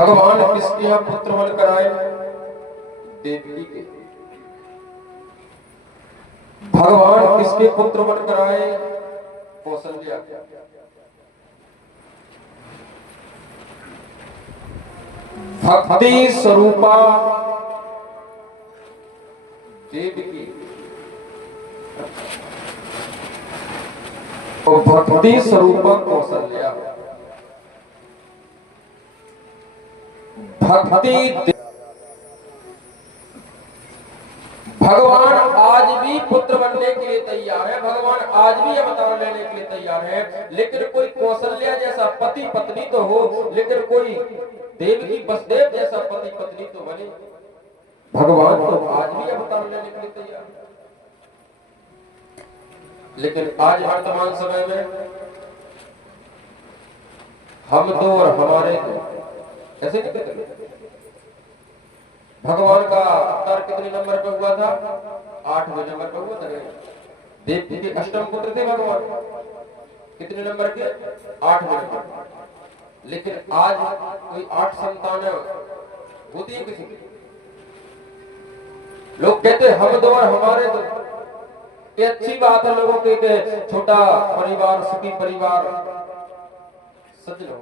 भगवान किसके यहाँ पुत्र बनकर आए? देवकी के। भगवान किसके पुत्र बनकर आए? कौशल्या के। भक्ति स्वरूपा देवकी और भक्ति स्वरूपा कौशल्या। भक्ति भगवान आज भी पुत्र बनने के लिए तैयार है, भगवान आज भी अवतार लेने के लिए तैयार है, लेकिन कोई कौशल्या जैसा पति पत्नी तो हो, लेकिन कोई देवकी वसुदेव जैसा पति पत्नी तो बने। भगवान तो आज भी अवतार लेने के लिए तैयार है, लेकिन आज वर्तमान समय में हम तो और हमारे तो ऐसे नहीं कहते। भगवान का अवतार कितने नंबर पे हुआ था? 8वें नंबर पे हुआ था। देवकी के अष्टम पुत्र थे भगवान, कितने नंबर के? 8वें नंबर। लेकिन आज कोई 8 संतानें होती है किसी की? लोग कहते हम दो और हमारे दो, ये अच्छी बात है। लोगों के छोटा परिवार, सुखी परिवार, सच लो।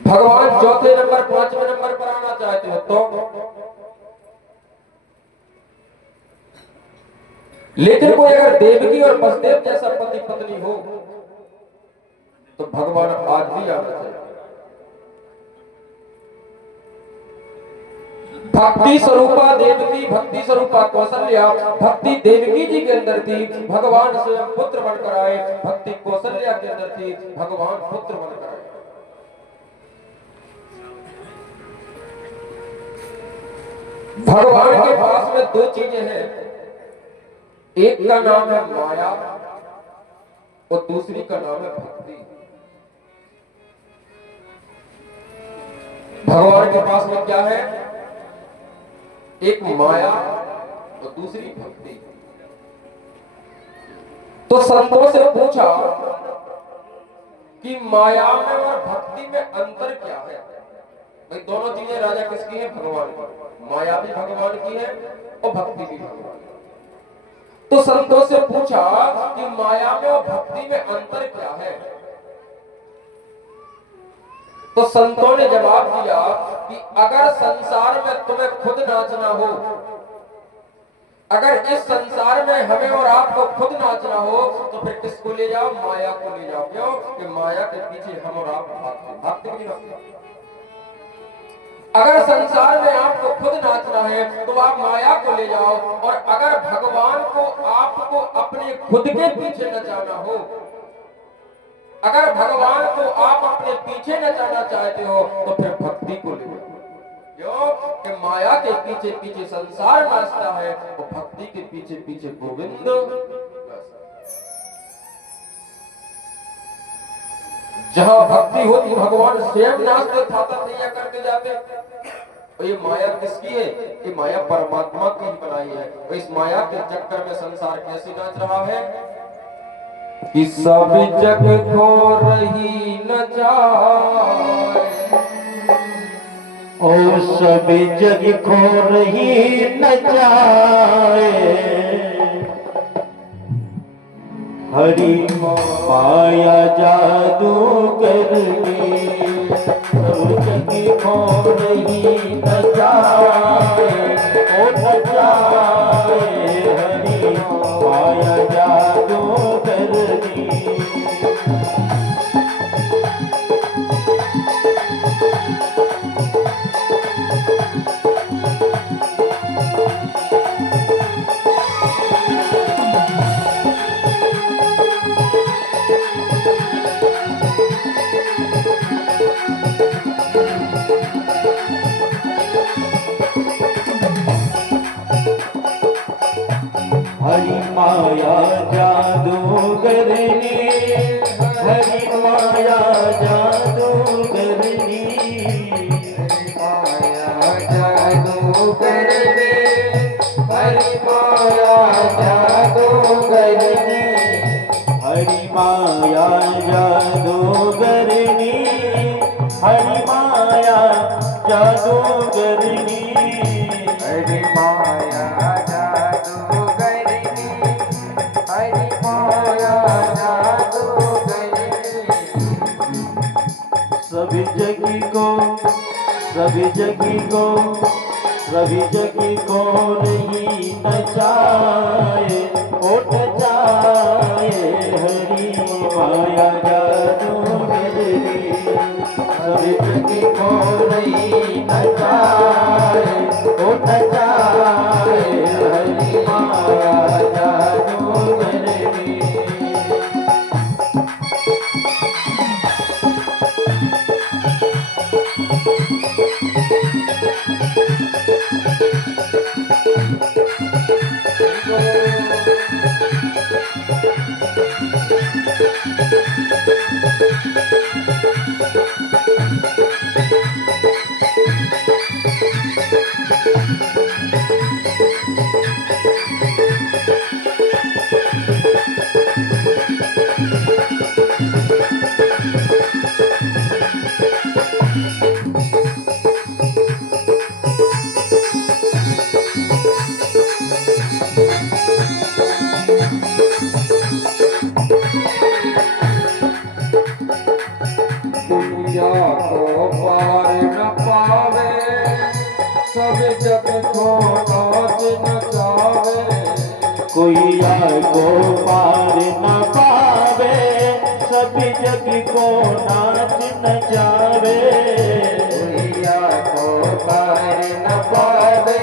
भगवान चौथे नंबर 5वें नंबर पर आना चाहते हो तो, लेकिन कोई अगर देवकी और वसुदेव जैसा पति पत्नी हो तो भगवान आज भी आना चाहिए। भक्ति स्वरूपा देवकी, भक्ति स्वरूपा कौशल्या। भक्ति देवकी जी के अंदर थी, भगवान स्वयं पुत्र बनकर आए। भक्ति कौशल्या के अंदर थी, भगवान पुत्र बनकर आए। भगवान के पास में 2 चीजें हैं, एक का नाम है माया और दूसरी का नाम है भक्ति। भगवान के पास में क्या है? एक माया और दूसरी भक्ति। तो संतों से पूछा कि माया में और भक्ति में अंतर क्या है? भाई दोनों चीजें राजा किसकी है? भगवान की। माया भी भगवान की है और भक्ति भी भगवान की। तो संतों से पूछा कि माया में और भक्ति में अंतर क्या है? तो संतों ने जवाब दिया कि अगर संसार में तुम्हें खुद नाचना हो, अगर इस संसार में हमें और आपको खुद नाचना हो तो फिर किसको ले जाओ? माया को ले जाओ। क्यों? कि माया के पीछे हम और आप भागते नहीं भागते। अगर संसार में आपको खुद नाचना है तो आप माया को ले जाओ, और अगर भगवान को आपको अपने खुद के पीछे नचाना हो, अगर भगवान को आप अपने पीछे नचाना चाहते हो तो फिर भक्ति को ले जाओ। क्यों? कि माया के पीछे पीछे संसार नाचता है और भक्ति के पीछे पीछे गोविंद। जहां भक्ति होती भगवान स्वयं नाचते, था तैयार करके जाते। और ये माया किसकी है? ये माया परमात्मा की बनाई है। और इस माया के चक्कर में संसार कैसे नाच रहा है कि सब जग को रही न जाए, और सब जग को रही न जाए, हरि माया जादू करके सब जग को रही न जाए, ओ न जाए, हरि माया जादू करके। हरि माया जादू करनी, हरि माया जादू करनी, माया जादू करनी, हरि माया जादू करनी, हरि माया जादूगरनी, हरि माया जादूगरनी, हरि माया जादूगरनी, हरि माया जादूगरनी। सभी जगी को, सभी जगी को, सभी जगी को नहीं नचाए, ओ नचाए हरि माया जादूगरनी, सभी जगी को नहीं नचाए, ओ नचाए हरि माया जादूगरनी। दुनिया को पार न पावे, सब जग को नाच नचावे। कोई यार को पार न पावे, सभी जग को नाच नचावे। दुनिया को पार न पावे,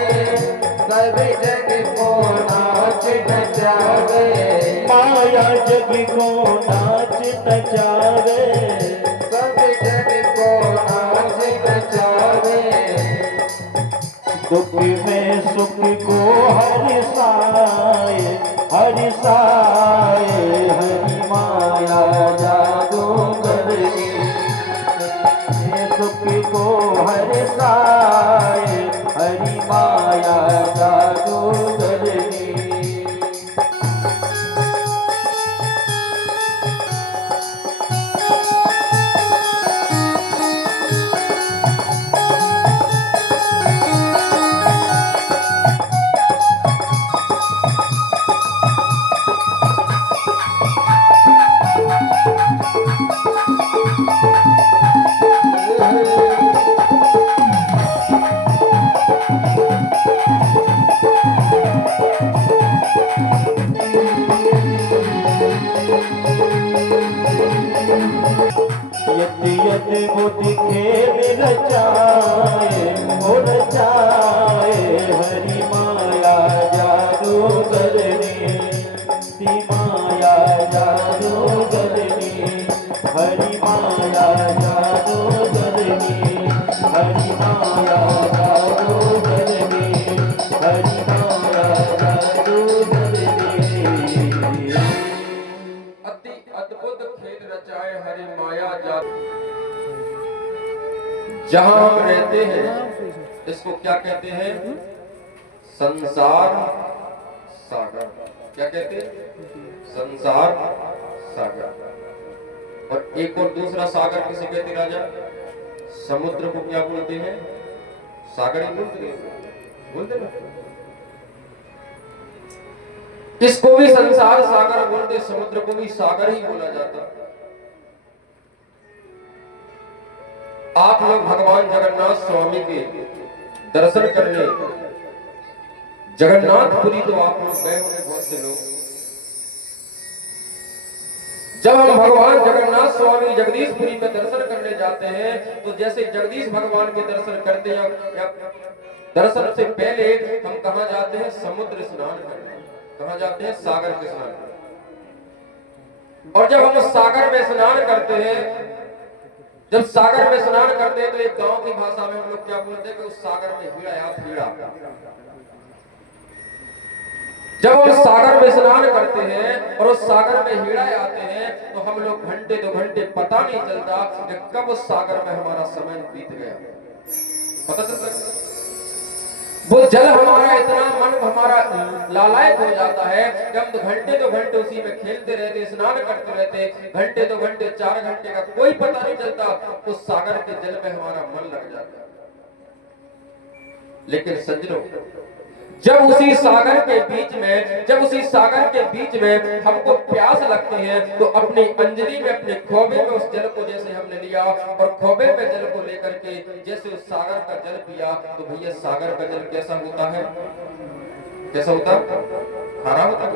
सब जग को नाच नचावे। माया जग को नाच नचावे, सब जग को नाच नचावे। दुख में सुख को हरिसाए, हरिसाए हरि माया जादूगरनी, सुख को हरिसाए हरि माया जादूगरनी। यति यति बुद्धि खेल रचाए, ओ रचाए हरि माया जादूगरनी, माया जादूगरनी, हरि माया जादूगरनी, हरि माया जादूगरनी, हरि माया जादूगरनी। अति अद्भुत खेल रचाए हरि माया जादू। जहां हम रहते हैं इसको क्या कहते हैं? संसार सागर। क्या कहते हैं? संसार सागर। और एक और दूसरा सागर किसे कहते हैं राजा? समुद्र को क्या बोलते हैं? सागर ही बोलते हैं, बोलते ना। इसको भी संसार सागर बोलते, समुद्र को भी सागर ही बोला जाता। आप लोग भगवान जगन्नाथ स्वामी के दर्शन करने जगन्नाथपुरी तो आप लोग गए होंगे, बहुत से लोग। जब हम भगवान जगन्नाथ स्वामी जगदीशपुरी में दर्शन करने जाते हैं तो जैसे जगदीश भगवान के दर्शन करते हैं या दर्शन से पहले हम कहां जाते हैं? समुद्र स्नान करने। कहां जाते हैं? सागर में स्नान करने। और जब हम सागर में स्नान करते हैं, जब सागर में स्नान करते हैं तो एक गांव की भाषा में हम लोग क्या बोलते हैं कि उस सागर में हीड़ा या फीड़ा। जब हम सागर में स्नान करते हैं और उस सागर में हीड़ा आते हैं तो हम लोग घंटे 2 घंटे पता नहीं चलता कि कब उस सागर में हमारा समय बीत गया, पता चलता है। वो जल हमारा इतना मन हमारा लालायत हो जाता है कि हम दो घंटे उसी में खेलते रहते, स्नान करते रहते, घंटे 4 घंटे का कोई पता नहीं चलता, उस सागर के जल में हमारा मन लग जाता है। लेकिन सज्जनों, जब उसी सागर के बीच में हमको प्यास लगती है तो अपनी अंजलि में, अपने खोबे में उस जल को जैसे हमने लिया और खोबे में जल को लेकर के जैसे उस सागर का जल पिया, तो भैया सागर का जल कैसा होता है? कैसा होता? खारा होता है।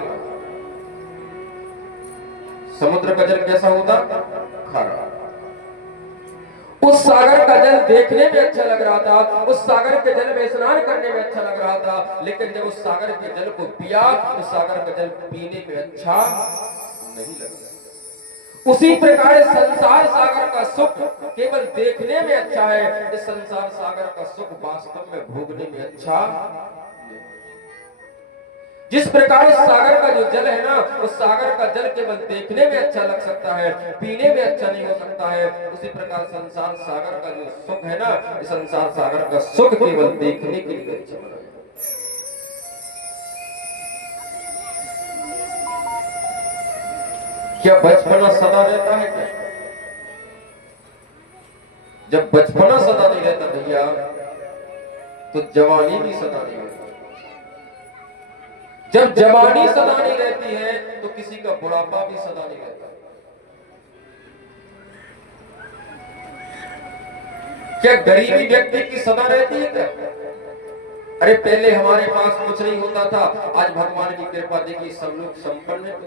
समुद्र का जल कैसा होता? खारा। उस सागर का जल देखने में अच्छा लग रहा था, उस सागर के जल में स्नान करने में अच्छा लग रहा था, लेकिन जब उस सागर के जल को पिया तो सागर का जल पीने में अच्छा नहीं लगा। उसी प्रकार संसार सागर का सुख केवल देखने में अच्छा है, इस संसार सागर का सुख वास्तव में भोगने में अच्छा। जिस प्रकार सागर का जो जल है ना, उस सागर का जल केवल देखने में अच्छा लग सकता है, पीने में अच्छा नहीं हो सकता है, उसी प्रकार संसार सागर का जो सुख है ना, संसार सागर का सुख केवल देखने के लिए अच्छा बना है। क्या बचपना सदा रहता है क्या? जब बचपना सदा नहीं रहता भैया, तो जवानी भी सदा नहीं रहती। जब जवानी सदा नहीं रहती है तो किसी का बुढ़ापा भी सदा नहीं रहता। क्या गरीबी व्यक्ति की सदा रहती है क्या? अरे पहले हमारे पास कुछ नहीं होता था, आज भगवान की कृपा देखिए सब लोग संपन्न हैं।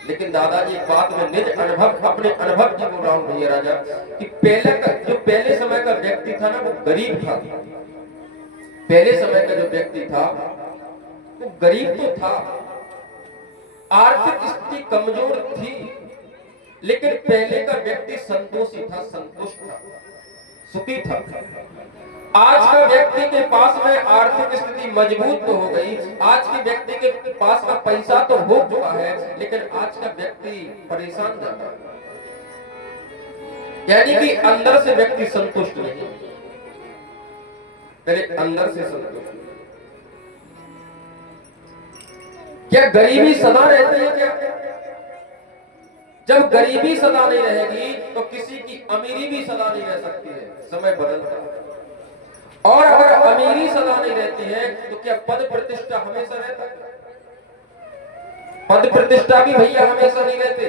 लेकिन दादाजी एक बात में निज अनुभव, अपने अनुभव की बोल रहा हूं भैया राजा, कि पहले समय का व्यक्ति था ना, वो गरीब था। पहले समय का जो व्यक्ति था वो गरीब तो था, आर्थिक स्थिति कमजोर थी, लेकिन पहले का व्यक्ति संतोषी था, संतुष्ट था, सुखी था। आज का व्यक्ति के पास में आर्थिक स्थिति मजबूत तो हो गई, आज के व्यक्ति के पास में पैसा तो हो चुका है, लेकिन आज का व्यक्ति परेशान ज्यादा है। यानी कि अंदर से व्यक्ति संतुष्ट नहीं, पहले अंदर से संतुष्ट। क्या गरीबी सदा रहती है क्या? जब गरीबी सदा नहीं रहेगी तो किसी की अमीरी भी सदा नहीं रह सकती है, समय बदलता है। और अगर अमीरी सदा नहीं रहती है तो क्या पद प्रतिष्ठा हमेशा रहता है? पद प्रतिष्ठा भी भैया हमेशा नहीं रहते।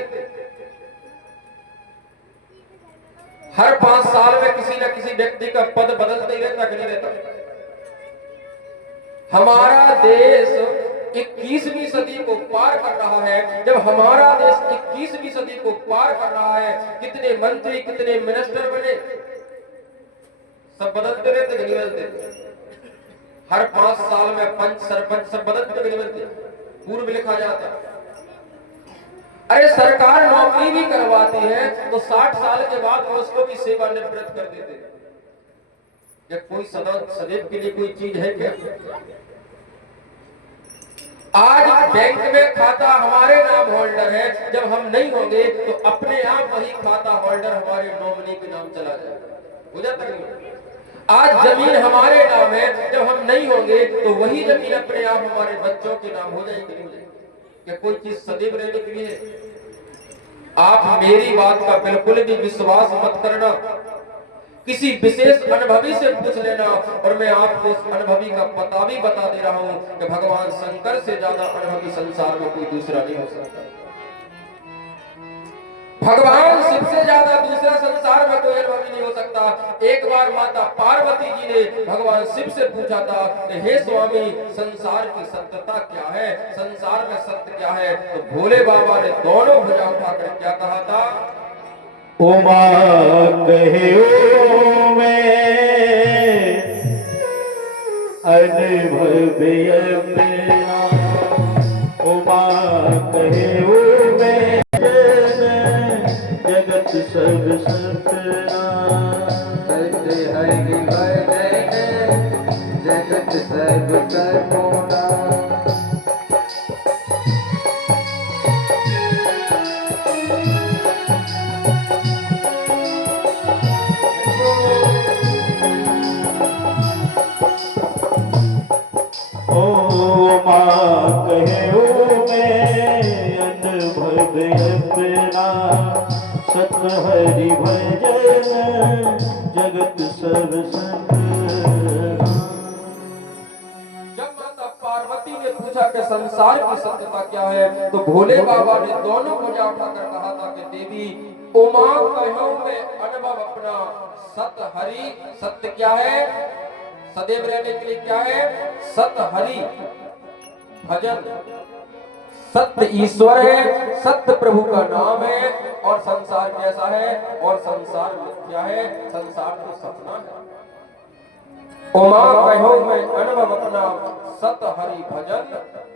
हर 5 साल में किसी न किसी व्यक्ति का पद बदलता ही रहता कि नहीं रहता? हमारा देश 21वीं सदी को पार कर रहा है। जब हमारा देश 21वीं सदी को पार कर रहा है, कितने मंत्री, कितने मिनिस्टर बने, सब बदलते रहते कि नहीं बदलते? हर 5 साल में पंच, सरपंच सब बदलते नहीं बदलते? पूर्व लिखा जाता। अरे सरकार नौकरी भी करवाती है तो 60 साल के बाद उसको भी सेवानिवृत्त कर देते। क्या कोई सदैव के लिए कोई चीज है क्या? आज बैंक में खाता हमारे नाम होल्डर है, जब हम नहीं होंगे तो अपने आप वही खाता होल्डर हमारे नॉमिनी के नाम चला जाएगा, हो जाता नहीं? आज जमीन हमारे नाम है, जब हम नहीं होंगे तो वही जमीन अपने आप हमारे बच्चों के नाम हो जाएगी। क्या कोई चीज सदैव रहने के लिए? आप मेरी बात का बिल्कुल भी विश्वास मत करना, किसी विशेष अनुभवी से पूछ लेना, और मैं आपको उस अनुभवी का पता भी बता दे रहा हूं कि भगवान शंकर से ज्यादा अनुभवी संसार में कोई दूसरा नहीं हो सकता। भगवान शिव से ज्यादा दूसरा संसार में कोई अनुभवी नहीं हो सकता। एक बार माता पार्वती जी ने भगवान शिव से पूछा था कि हे स्वामी, संसार की सत्यता क्या है, संसार में सत्य क्या है? तो भोले बाबा ने दोनों भुजा उठाकर क्या कहा था? उमा कहो मैं अनुभव अपना, उमा कहो मैं जगत सब सपना, सत्य हरि भजन जगत सब सपना। हृदय तेरा सत हरि भजन जगत सब संग। जब माता पार्वती ने पूछा कि संसार की सत्यता क्या है, तो भोले बाबा ने दोनों भुजा उठाकर कहा था कि देवी उमा कहूं में अनुभव अपना, सत हरि सत्य क्या है, सदैव रहने के लिए क्या है, सत हरि भजन, सत्य ईश्वर है, सत्य प्रभु का नाम है, और संसार कैसा है, और संसार मिथ्या है, संसार तो सपना है। उमा कहो मैं अनुभव अपना, सत हरि भजन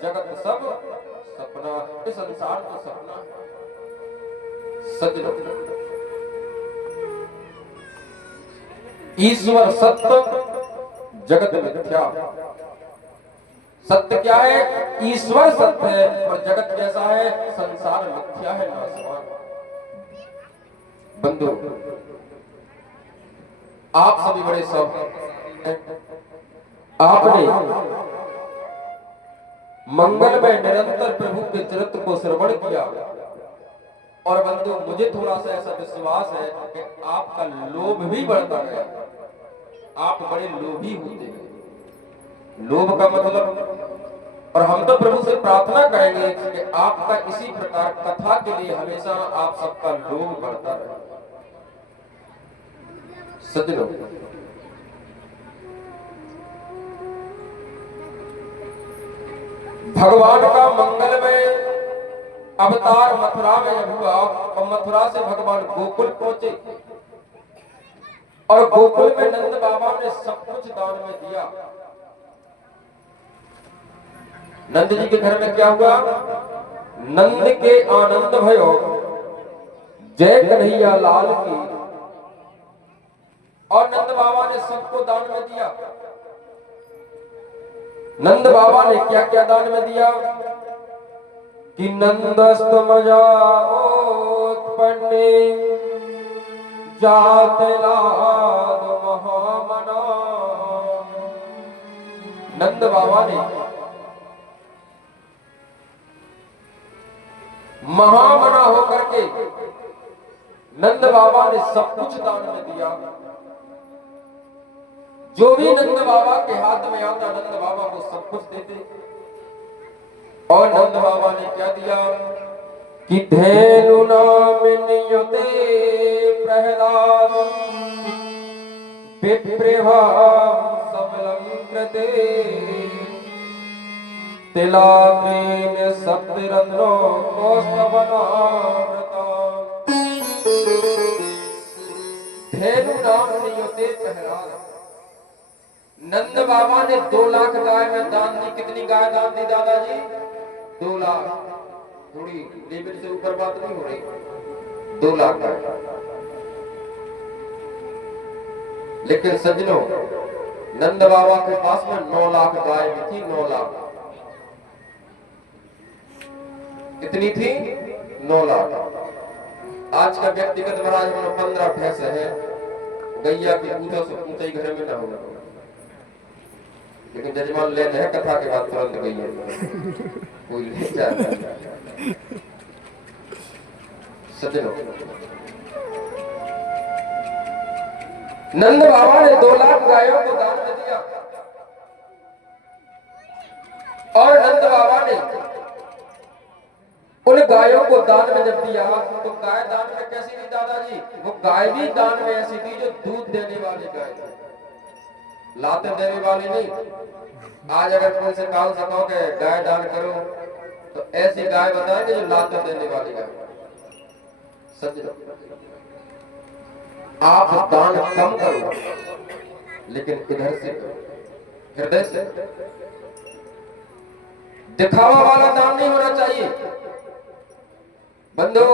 जगत सब सपना। ये संसार तो सपना है। सजनो, ईश्वर सत्य जगत मिथ्या। सत्य क्या है, ईश्वर सत्य है, और जगत कैसा है, संसार मिथ्या है, नाशवान। बंधु, आप सभी बड़े सब आपने मंगल में निरंतर प्रभु के चरित्र को श्रवण किया, और बंधु मुझे थोड़ा सा ऐसा विश्वास है कि आपका लोभ भी बढ़ता गया, आप बड़े लोभी होते हैं। लोभ का मतलब, और हम तो प्रभु से प्रार्थना करेंगे कि आपका इसी प्रकार कथा के लिए हमेशा आप सबका लोभ बढ़ता रहे। सजनो, भगवान का मंगल में अवतार मथुरा में जब हुआ, और मथुरा से भगवान गोकुल पहुंचे, और गोकुल में नंद बाबा ने सब कुछ दान में दिया। नंद जी के घर में क्या हुआ, नंद के आनंद भयो, जय कन्हैया लाल की, और नंद बाबा ने सबको दान में दिया। नंद बाबा ने क्या क्या दान में दिया कि नंदस्त मजा उत्पन्ने जात लाद महामना। नंद बाबा ने महामना होकर के नंद बाबा ने सब कुछ दान में दिया। जो भी नंद बाबा के हाथ में आता, नंद बाबा को सब कुछ देते। और नंद बाबा ने क्या दिया कि धेनु नाम नियते प्रहलाद विप्रेभा सबलंकृते तिलाग्रेन सप्तरत्नो कौस्तभनामृता। धेनु नाम नियते प्रहलाद। नंद बाबा ने 2 लाख गाय में दान दी। कितनी गाय दान दी दादाजी? 2 लाख। थोड़ी लेवल से ऊपर बात नहीं हो रही। 2 लाख गाय। लेकिन सज्जनों, नंद बाबा के पास में 9 लाख गाय भी थी। 9 लाख। कितनी थी? 9 लाख। आज का व्यक्तिगत महाराज हम 15 भैंस है, गैया की पूछो से पूछा ही घर में ना होगा। लेकिन जजमान ले रहे कथा के बाद तुरंत गई है, कोई ले जाता है। सज्जनों, नंद बाबा ने 2 लाख गायों को दान में दिया, और नंद बाबा ने उन गायों को दान में जब दिया, तो गाय दान में कैसी थी दादाजी? वो गाय भी दान में ऐसी थी जो दूध देने वाली गाय थी, लाते देने वाली नहीं। आज अगर कोई से काल सको के गाय दान करो, तो ऐसी गाय बताएंगे जो लाते देने वाली गाय। सज्जनों, आप दान कम करो, लेकिन इधर से हृदय से। दिखावा वाला दान नहीं होना चाहिए। बंधु,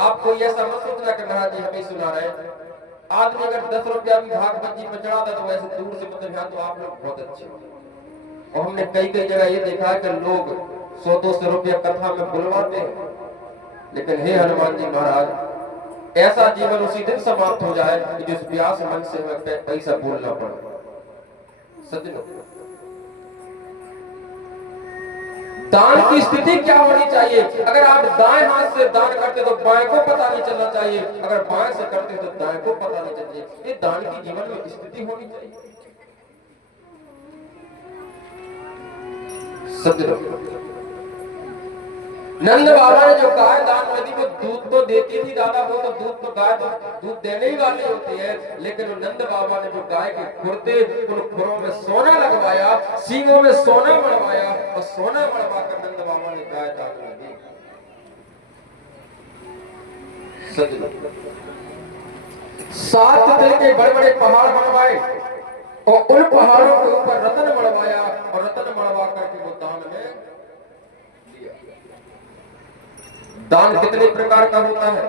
आप कोई ऐसा मत सोचना कि महाराज जी हमें सुना रहे। आदमी अगर 10 रुपया भी भागवत जी में चढ़ाता तो वैसे दूर से मतलब यहाँ तो आप लोग बहुत अच्छे हो। और हमने कई जगह ये देखा है कि लोग 100-200 रुपया कथा में बुलवाते हैं। लेकिन हे हनुमान जी महाराज, ऐसा जीवन उसी दिन समाप्त हो जाए कि जिस प्यास मन से हमें पैसा बोलना पड़े। सज्जनों, दान की स्थिति क्या होनी चाहिए? अगर आप दाएं हाथ से दान करते तो बाएं को पता नहीं चलना चाहिए, अगर बाएं से करते तो दाएं को पता नहीं चलना चाहिए। ये दान की जीवन में स्थिति होनी चाहिए। नंद बाबा ने जो गाय दान में दी वो दूध तो देती थी दादा, वो तो दूध तो गाय दूध देने ही वाली होती है, लेकिन नंद बाबा ने जो गाय के खुर थे उन खुरों में सोना लगवाया, सींगों में सोना मड़वाया और सोना मड़वा कर नंद बाबा ने गाय दान में दी। सात दिल के बड़े बड़े पहाड़ बनवाए और उन पहाड़ों के ऊपर रतन मड़वाया और रतन मड़वा करके वो दान में दिया। दान कितने प्रकार का होता है?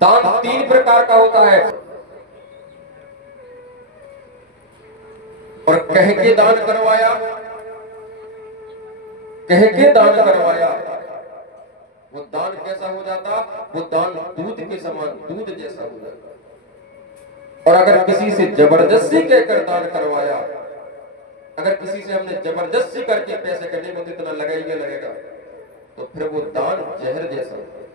दान 3 प्रकार का होता है। और कह के दान करवाया, कह के दान करवाया, वो दान कैसा हो जाता? वो दान दूध के समान, दूध जैसा हो जाता। और अगर किसी से जबरदस्ती कहकर दान करवाया, अगर किसी से हमने जबरदस्ती करके पैसे करने को तो इतना लगाएंगे लगेगा, तो फिर वो दान जहर जैसा होता है।